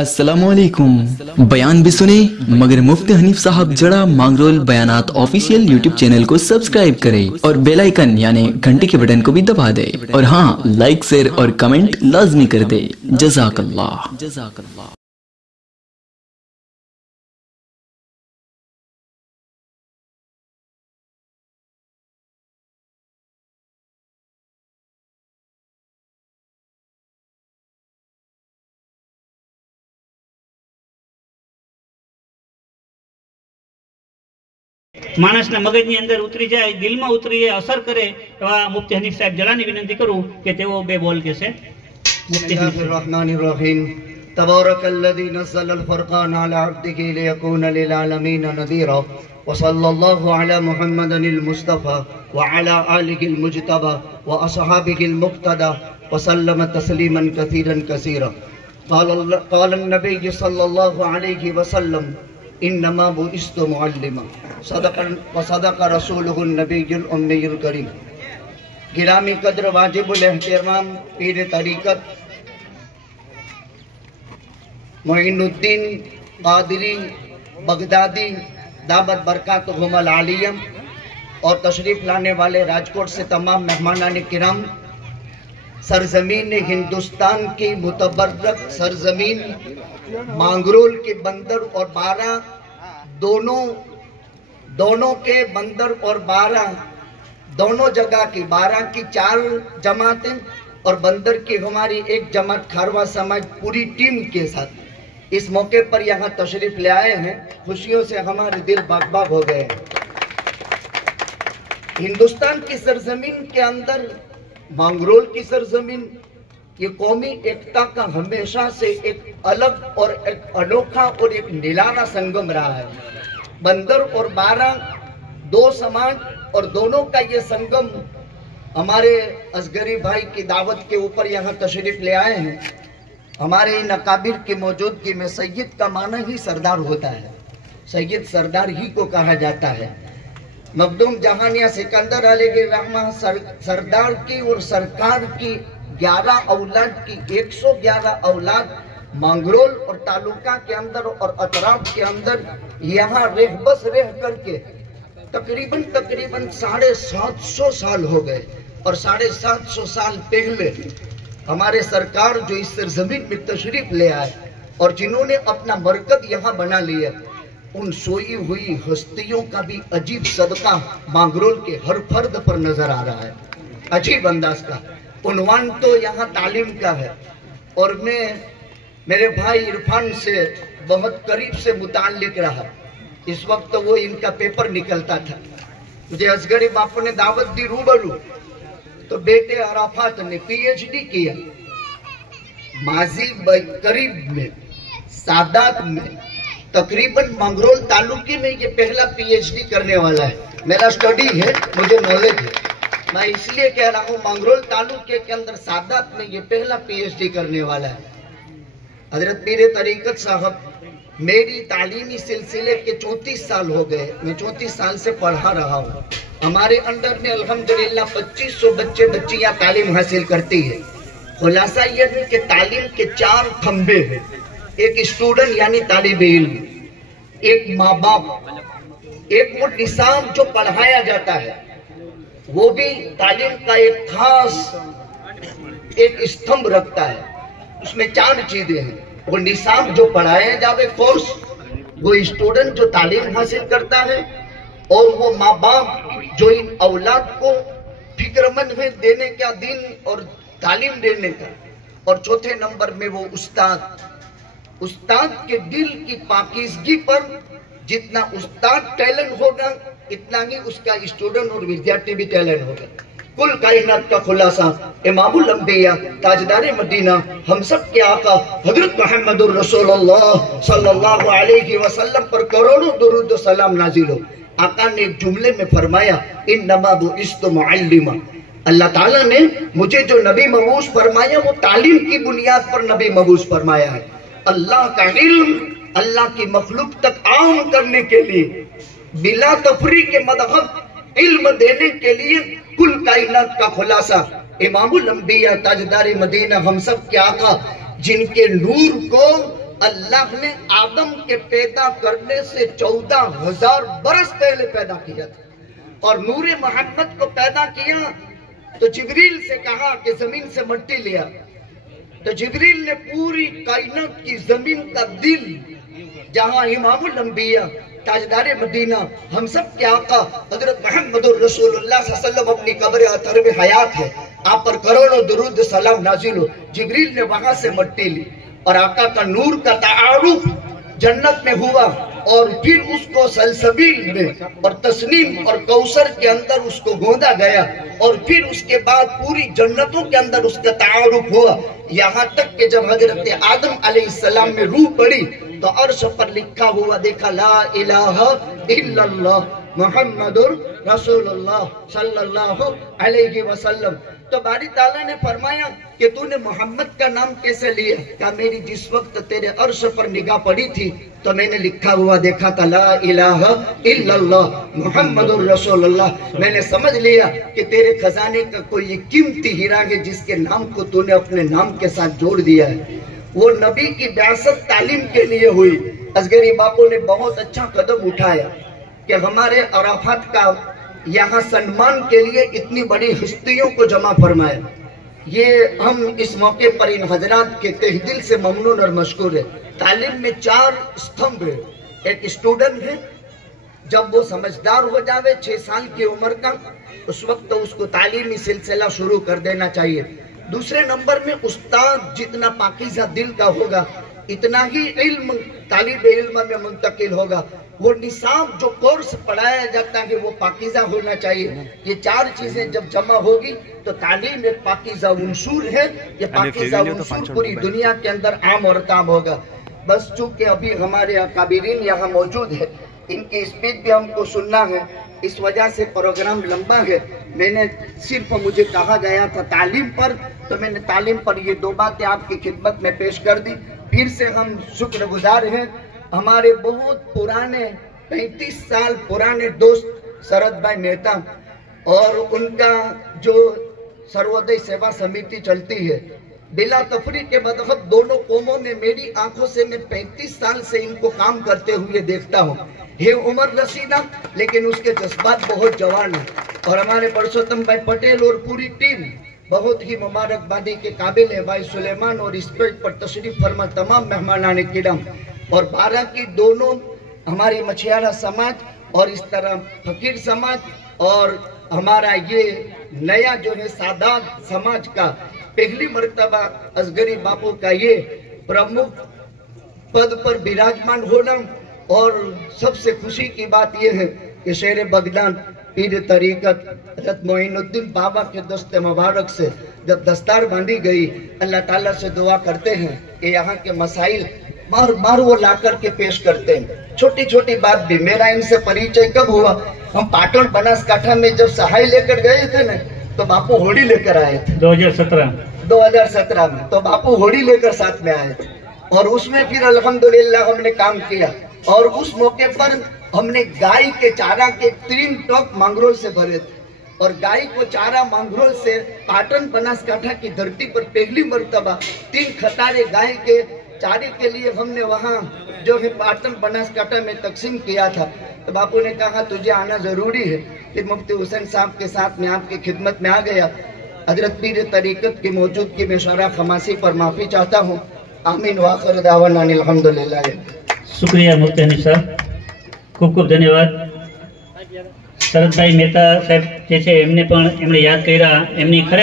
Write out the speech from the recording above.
अस्सलामुअलैकुम। बयान भी सुने मगर मुफ्ती हनीफ साहब जड़ा मांगरोल बयानात ऑफिशियल यूट्यूब चैनल को सब्सक्राइब करें और बेल आइकन यानी घंटी के बटन को भी दबा दे और हाँ, लाइक शेयर और कमेंट लाजमी कर दे। जज़ाकल्लाह। માણસના મગજની અંદર ઉતરી જાય, દિલમાં ઉતરી અસર કરે એવા મુફ્તી હનીફ સાહેબ જલાની વિનંતી કરું કે તેઓ બે બોલ કહેશે। बिस्मिल्लाहिर्रहमानिर्रहीम। तबारकल्लज़ी नज़्ज़लल फ़ुरक़ान अला अब्दिही लियकून लिलआलमीन नज़ीरा व सल्लल्लाहु अला मुहम्मदिल मुस्तफ़ा व अला आलिहिल मुज्तबा व अस्हाबिहिल मुक़्तदा व सल्लम तस्लीमन कसीरन कसीरा। क़ाल नबी सल्लल्लाहु अलैहि वसल्लम इन्नमा बुइस्तु मुअल्लिमा व सदक़ रसूलुहुन नबियुल उम्मीयुल करीम। गिरामी कद्र वाजिबुल एहतराम पीर तरीक़त मोइनुद्दीन क़ादिरी बगदादी दामत बरकातुहुमुल आलिया और तशरीफ़ लाने वाले राजकोट से तमाम मेहमानान किराम, सरजमीन हिंदुस्तान की मुतबर्रक सरजमीन मांगरोल के बंदर और 12 दोनों के बंदर और 12 दोनों जगह की 12 की 4 जमातें और बंदर की हमारी एक जमात खारवा समाज पूरी टीम के साथ इस मौके पर यहाँ तशरीफ ले आए हैं। खुशियों से हमारे दिल बाग-बाग हो गए हैं। हिंदुस्तान की सरजमीन के अंदर मांगरोल की सरजमीन ये कौमी एकता का हमेशा से एक अलग और एक अनोखा और एक निराला संगम रहा है। बंदर और 12 दो समाज और दोनों का ये संगम हमारे असगरी भाई की दावत के ऊपर यहाँ तशरीफ ले आए हैं। हमारे इन अकाबिर की मौजूदगी में सैयद का माना ही सरदार होता है, सैयद सरदार ही को कहा जाता है। मखदूम जहानिया सिकंदर अलैहिर्रहमा सरदार की और सरकार की 11 औलाद की 111 औलाद मांगरोल और तालुका के अंदर और अतराफ के अंदर यहाँ रहबस रह करके तकरीबन 750 साल हो गए। और 750 साल पहले हमारे सरकार जो इस सरजमीन में तशरीफ ले आए और जिन्होंने अपना मरकज यहाँ बना लिया, उन सोई हुई हस्तियों का भी अजीब सदका मांगरोल के हर फर्द पर नजर आ रहा है। अजीब अंदाज का उन्वान तो यहाँ तालीम का है और मैं मेरे भाई इरफान से बहुत करीब से मुताल्लिक रहा। इस वक्त वो इनका पेपर निकलता था, मुझे असगरी बापू ने दावत दी रूबरू, तो बेटे अराफात ने पीएचडी किया माजी करीब में सादात में, तकरीबन मंगरोल तालुके में ये पहला पीएचडी करने वाला है। मेरा स्टडी है, मुझे नॉलेज है, मैं इसलिए कह रहा हूँ मंगरोल तालुके के अंदर सादात में ये पहला पीएचडी करने वाला है। हजरत पीर तरीक़त साहब, मेरी तालीमी सिलसिले के 34 साल हो गए, मैं 34 साल से पढ़ा रहा हूँ। हमारे अंडर में अल्हम्दुलिल्लाह 2500 बच्चे बच्चियाँ तालीम हासिल करती है। खुलासा यह है कि तालीम के 4 खंबे हैं, एक स्टूडेंट यानी तालिब इल्म, एक माँ बाप, एक वो निसाब जो पढ़ाया जाता है, वो भी तालीम का एक खास एक स्तंभ रखता है। उसमें 4 चीजें हैं, वो निसाब जो पढ़ाया जावे कोर्स, वो स्टूडेंट जो तालीम हासिल करता है, और वो माँ बाप जो इन औलाद को फिक्रमंद में देने का दिन और तालीम देने का, और चौथे नंबर में वो उस्ताद के दिल की पाकीज़गी पर जितना उस्ताद टैलेंट होगा इतना ही उसका स्टूडेंट और विद्यार्थी भी टैलेंट होगा। कुल कायनात का खुलासा इमामुल अंबिया ताजदार मदीना हम सब के आका हजरत मुहम्मदुर रसूलुल्लाह सल्लल्लाहु अलैहि वसल्लम पर करोड़ों दुरूद सलाम नाजिल हो। आका ने एक जुमले में फरमाया, इन्नमा बुइस्तु मुअल्लिमा, अल्लाह ताला ने मुझे जो नबी मबूस फरमाया वो तालीम की बुनियाद पर नबी मबूस फरमाया है। अल्लाह का इल्म अल्लाह की मखलूक तक आम करने के लिए बिला तफरी के मदहब इल्म देने के लिए कुल कायनात का खुलासा इमामुल अंबिया ताजदार मदीना हम सब के आका, जिनके नूर को अल्लाह ने आदम के पैदा करने से 14,000 बरस पहले पैदा किया था और नूरे मोहम्मद को पैदा किया तो जिब्रील से कहा कि जमीन से मिट्टी लिया, तो जिब्रील ने पूरी कायनात की जमीन का दिल, जहां इमामुल अंबिया ताजदारे मदीना हम सब के आका हजरत मोहम्मदुर रसूलुल्लाह सल्लल्लाहु अलैहि वसल्लम अपनी कब्र अतरब हयात है, आप पर करोड़ों दुरूद सलाम नाजिल हो। जिब्रील ने वहां से मिट्टी ली और आका का नूर का तारुफ जन्नत में हुआ और फिर उसको सलसबील में और तस्नीम और कौसर के अंदर उसको गोदा गया और फिर उसके बाद पूरी जन्नतों के अंदर उसका तारुफ हुआ, यहाँ तक कि जब हजरत आदम अलैहिस्सलाम में रूह पड़ी तो अर्श पर लिखा हुआ देखा, ला इलाहा इल्लल्लाह मुहम्मदुर रसूलुल्लाह सल्लल्लाहु अलैहि वसल्लम। तो बारी ताला ने फरमाया कि तूने मोहम्मद का नाम कैसे लिया? क्या मेरी जिस वक्त तेरे अर्श पर निगाह पड़ी थी तो मैंने लिखा हुआ देखा था, ला इलाहा इल्लल्लाह मुहम्मदुर रसूलुल्लाह। मैंने समझ लिया कि तेरे खजाने का कोई कीमती हीरा है जिसके नाम को तूने अपने नाम के साथ जोड़ दिया है। वो नबी की ब्यासत तालीम के लिए हुई। असगरी बापू ने बहुत अच्छा कदम उठाया कि हमारे अराफात का यहाँ सम्मान के लिए इतनी बड़ी हस्तियों को जमा फरमाया। ये हम इस मौके पर इन हजरात के तहे दिल से ममनून और मशकूर है। तालीम में 4 स्तंभ है। एक स्टूडेंट है, जब वो समझदार हो जावे 6 साल की उम्र का, उस वक्त तो उसको तालीमी सिलसिला शुरू कर देना चाहिए। दूसरे नंबर में उस्ताद जितना पाकीज़ा दिल का होगा इतना ही इल्म तालिब इल्म में मुंतकिल होगा। वो निसाब जो कोर्स पढ़ाया जाता है वो पाकीज़ा होना चाहिए। ये 4 चीजें जब जमा होगी तो तालीम एक पाकीज़ा उंसूर है। ये पाकीज़ा उंसूर पूरी दुनिया के अंदर आम और ताम होगा। बस चूंकि अभी हमारे अकाबिरीन यहाँ मौजूद है, इनकी स्पीच भी हमको सुनना है, इस वजह से प्रोग्राम लंबा है। मैंने सिर्फ मुझे कहा गया था तालीम पर, तो मैंने तालीम पर ये 2 बातें आपकी खिदमत में पेश कर दी। फिर से हम शुक्रगुजार हैं हमारे बहुत पुराने 35 साल पुराने दोस्त शरद भाई मेहता और उनका जो सर्वोदय सेवा समिति चलती है, बिला तफरी के मतलब दोनों कौमों ने मेरी आंखों से मैं 35 साल से इनको काम करते हुए देखता हूँ। ये उम्र रसीदा लेकिन उसके जज्बात बहुत जवान है। और हमारे परसोत्तम भाई पटेल और पूरी टीम बहुत ही मुबारकबादी के काबिल है। भाई सुलेमान और इस पर तशरीफ फरमा तमाम मेहमान किराम और 12 की दोनों हमारी मछियारा समाज और इस तरह फकीर समाज और हमारा ये नया जो है सादात समाज का पहली मर्तबा असगरी बापू का ये प्रमुख पद पर विराजमान होना। और सबसे खुशी की बात यह है कि शेर बगदान पीर तरीकत हज़रत मोइनुद्दीन बाबा के दस्ते मुबारक से जब दस्तार बांधी गई, अल्लाह ताला से दुआ करते हैं कि यहाँ के मसाइल बार बार वो ला करके पेश करते हैं। छोटी छोटी बात भी, मेरा इनसे परिचय कब हुआ, हम पाटन बनासकाठा में जब सहाय लेकर गए थे ना तो बापू होड़ी लेकर आए थे 2017 में। तो बापू होड़ी लेकर साथ में आए थे और उसमें फिर अल्हम्दुलिल्लाह हमने काम किया। और उस मौके पर हमने गाय के चारा के 3 ट्रक मांगरोल से भरे थे और गाय को चारा मांगरोल से पाटन बनासकाठा की धरती पर पहली मर्तबा 3 खटारे गाय के चारे के लिए हमने वहाँ जो है पाटन बनासकाठा में तकसीम किया था। तो बापू ने कहा तुझे आना जरूरी है। फिर मुफ्ती हुसैन साहब के साथ में आपकी खिदमत में आ गया। हजरत पीर तरीकत की मौजूदगी में शरा खमासी पर माफी चाहता हूँ। आमीन वाखिर दावाना अल्हम्दुलिल्लाह। शुक्रिया मुफ्ती हनीफ साहब, खूब खूब धन्यवाद। शरदभाई મહેતા સાહેબ જે છે એમને પણ એમણે યાદ કર્યા, એમની ખરેખર